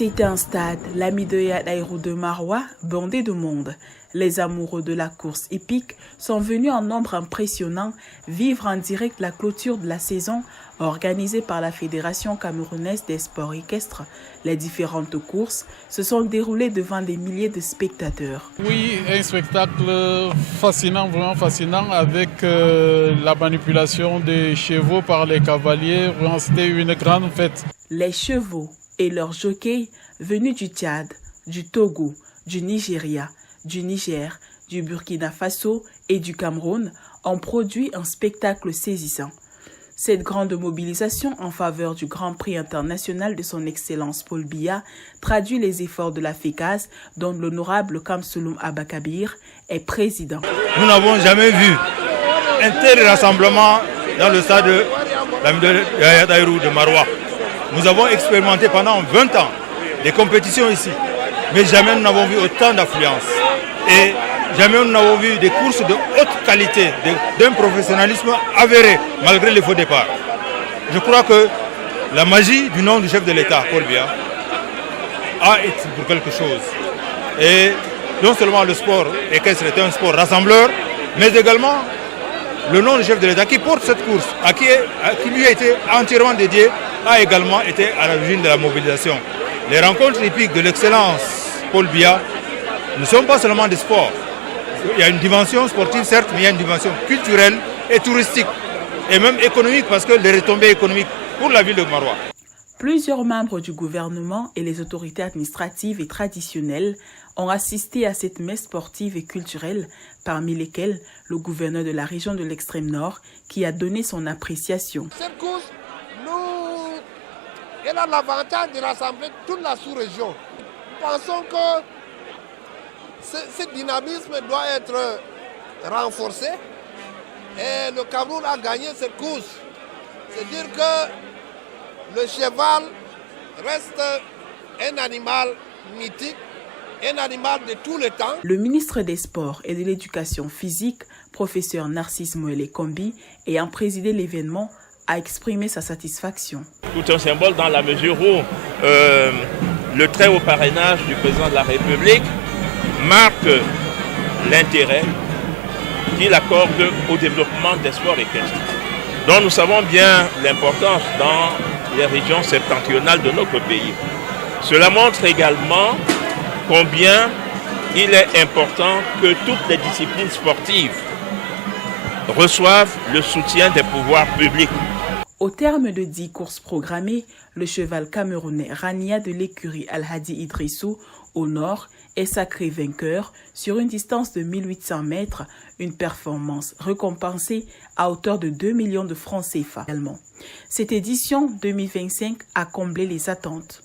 C'était un stade, l'Amidoya d'Aïrou de Maroua, bondé de monde. Les amoureux de la course hippique sont venus en nombre impressionnant vivre en direct la clôture de la saison organisée par la Fédération camerounaise des sports équestres. Les différentes courses se sont déroulées devant des milliers de spectateurs. Oui, un spectacle fascinant, vraiment fascinant, avec la manipulation des chevaux par les cavaliers. C'était une grande fête. Les chevaux et leurs jockeys venus du Tchad, du Togo, du Nigeria, du Niger, du Burkina Faso et du Cameroun ont produit un spectacle saisissant. Cette grande mobilisation en faveur du Grand Prix international de son Excellence Paul Biya traduit les efforts de la FECAS, dont l'honorable Kamsouloum Abakabir est président. Nous n'avons jamais vu un tel rassemblement dans le stade de l'Amidoya d'Aïrou de Maroua. Nous avons expérimenté pendant 20 ans des compétitions ici, mais jamais nous n'avons vu autant d'affluence. Et jamais nous n'avons vu des courses de haute qualité, d'un professionnalisme avéré, malgré les faux départs. Je crois que la magie du nom du chef de l'État, Paul Biya, a été pour quelque chose. Et non seulement le sport équestre est un sport rassembleur, mais également le nom du chef de l'État qui porte cette course, qui lui a été entièrement dédié, a également été à l'origine de la mobilisation. Les rencontres hippiques de l'excellence Paul Biya ne sont pas seulement des sports. Il y a une dimension sportive, certes, mais il y a une dimension culturelle et touristique, et même économique, parce que les retombées économiques pour la ville de Maroua. Plusieurs membres du gouvernement et les autorités administratives et traditionnelles ont assisté à cette messe sportive et culturelle, parmi lesquelles le gouverneur de la région de l'extrême nord qui a donné son appréciation. Cette course, elle a l'avantage de rassembler toute la sous-région. Nous pensons que ce dynamisme doit être renforcé et le Cameroun a gagné cette course. C'est-à-dire que le cheval reste un animal mythique, un animal de tous les temps. Le ministre des Sports et de l'Éducation physique, professeur Narcisse Moëlle Kombi, ayant présidé l'événement, a exprimé sa satisfaction. Tout un symbole dans la mesure où le très haut parrainage du président de la République marque l'intérêt qu'il accorde au développement des sports équestres, dont nous savons bien l'importance dans les régions septentrionales de notre pays. Cela montre également combien il est important que toutes les disciplines sportives reçoivent le soutien des pouvoirs publics. Au terme de 10 courses programmées, le cheval camerounais Rania de l'écurie Al-Hadi Idrissou au nord est sacré vainqueur sur une distance de 1800 mètres, une performance récompensée à hauteur de 2 millions de francs CFA. Cette édition 2025 a comblé les attentes.